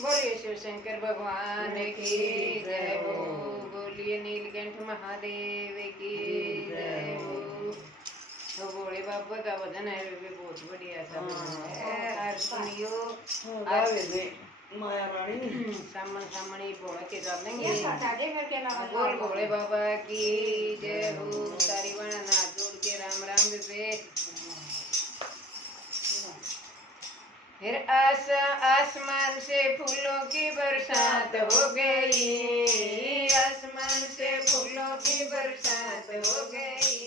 बोलिए शिव शंकर भगवान की जय हो। बोलिए नीलकंठ महादेव की जय हो। तो भोले बाबा का भजन है भी बहुत बढ़िया सा भजन है। और सुनियो माया रानी सामन सामने भोले के डालेंगे। बोल भोले बाबा की जय हो। तारी बना नाथ जोड़ के राम राम पे फिर आसमान से फूलों की बरसात हो गई। आसमान से फूलों की बरसात हो गई।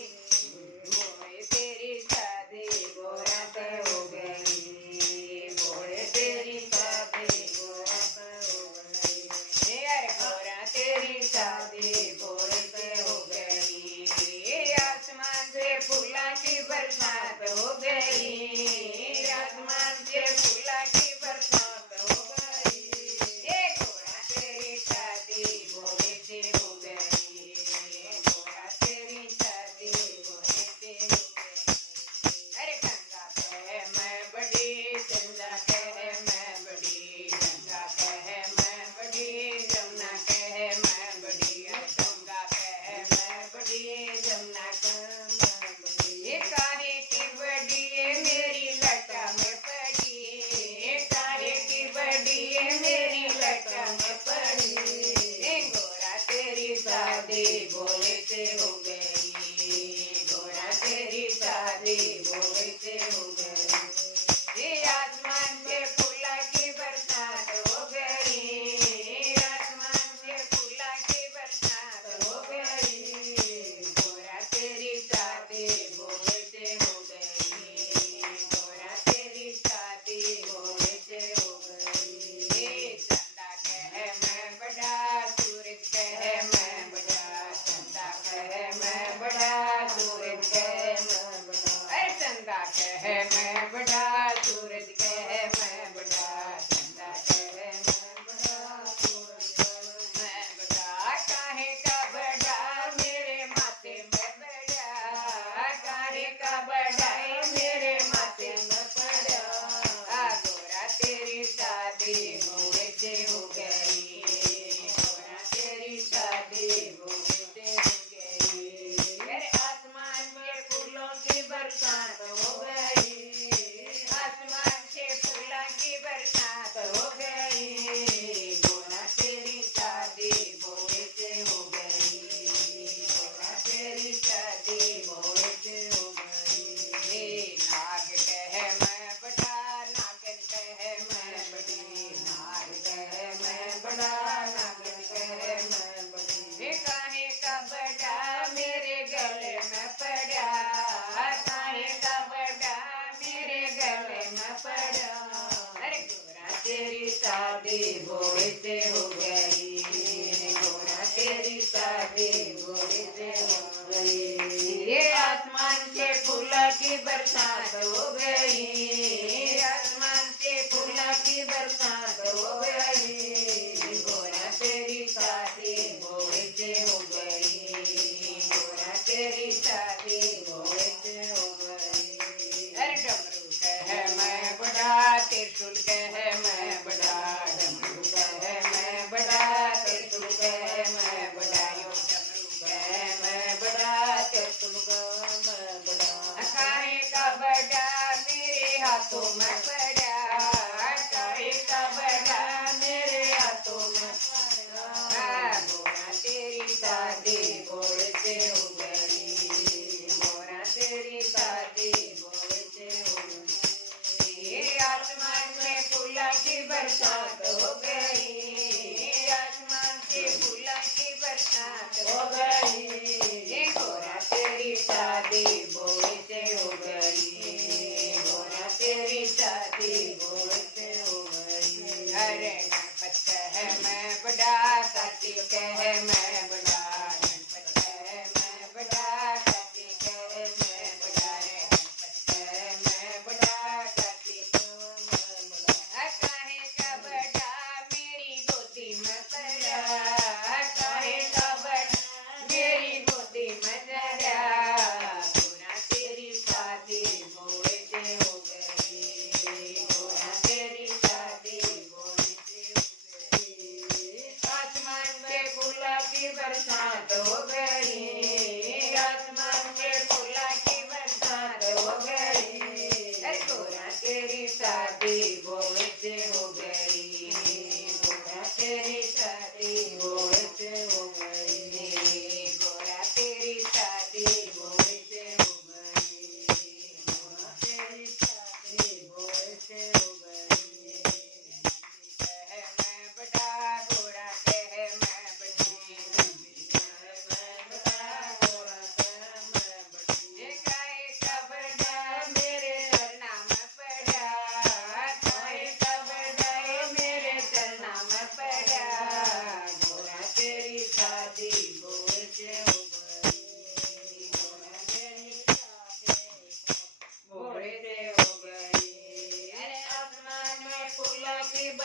मोए तेरी शादी गोरात हो गई। मोए तेरी शादी गोरात हो गई। यार गोरा तेरी शादी गोरात हो गई। आसमान से फूलों की बरसात हो गई। आसमान से फूलों की बरसात हो गई। ये गोरा तेरी शादी गोरे से हो गई। गोरा तेरी शादी गोरे से हो गई। अरे गंगा कहे मैं बड़ी, गंगा कहे मैं बड़ी, गंगा कहे मैं बड़ी, जमुना कहे मैं बड़ी, गंगा कहे मैं बड़ी, जमुना कहे मैं बड़ी। ये काहे की बड़ी है मेरी लटा में पड़ी। ये काहे की बड़ी है मेरी लटा में पड़ी। ये गोरा तेरी शादी भोले से हो गई। गोरा तेरी शादी भोले से हो गई। ये आसमान से फूलों की बरसात हो गई। आसमान से फूलों की बरसात हो गई। गोरा तेरी शादी भोले से हो गई। गोरा तेरी शादी भोले से हो गई। ये चंदा कहे मैं बड़ा, सूरज कहे मैं बड़ा, चंदा कहे मैं बड़ा, सूरज कहे मैं बड़ा। अरे चंदा कहे मैं बड़ा, सूरज कहे मैं बड़ा, चंदा कहे मैं बड़ा, सूरज कहे मैं बड़ा। काहे का बड़ा मेरे माथे में बड़ा। काहे का बड़ा मेरे माथे में पड़ा। गोरा तेरी शादी भोले से हो गई। गोरा तेरी शादी भोले से हो गई। अरे आसमान में फूलों की बरसात हो गई। आसमान से फूलों की बरसात हो गई। गोरा तेरी शादी भोले से हो गई। गोरा तेरी शादी भोले से हो गई। नाग कहे मैं बड़ा, नागन कहे मैं बड़ी, नाग कहे मैं बड़ा, नागन कहे मैं बड़ी। ये काहे का बड़ा मेरे गले में पड़ा। काहे का बड़ा मेरे गले में पड़ा। अरे गोरा तेरी शादी भोले से हो गई। गोरा तेरी शादी भोले से हो गई। ये आसमान से फूलों की बरसात हो गई। आसमान से फूलों की बरसात हो गई। गोरा तेरी शादी भोले से हो गई। गोरा तेरी शादी भोले से हो गई। अरे डमरू कहे मैं बड़ा, त्रिशूल कहे मैं बड़ा, डमरू कहे मैं बड़ा, त्रिशूल कहे मैं बड़ा, यो डमरू कहे मैं बड़ा, त्रिशूल कहे मैं बड़ा। काहे का बड़ा मेरे हाथों में पड़ा। काहे का बड़ा मेरे हाथों में पड़ा। गोरा तेरी शादी भोले से हो गई। गोरा तेरी शादी भोले से हो गई। ये आसमान में फूलों की बरसात हो गई। आसमान से फूलों की बरसात हो गई। ये गोरा तेरी शादी भोले से हो गई। गोरा तेरी शादी भोले से हो गई। अरे गणपत कहे मैं बड़ा, कार्तिक कहे मैं बड़ा, गणपत कहे मैं बड़ा, कार्तिक कहे मैं बड़ा। रे गणपत कहे मैं बड़ा, कार्तिक कहे मैं बड़ा। काहे का बड़ा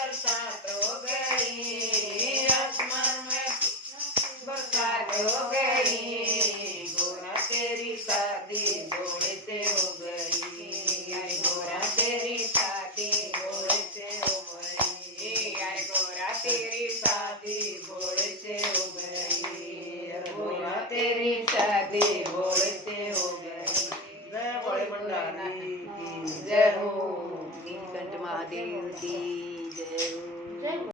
बरसात हो गई, आसमान में बरसात हो गई, गोरा तेरी शादी घोड़े से हो गई, अरे गोरा तेरी शादी घोड़े से हो गई, अरे गोरा तेरी शादी घोड़े से हो गई, अरे गोरा तेरी शादी घोड़े से हो गई। जय बड़े भंडारी की जय हो नीलकंठ महादेव की जय हो।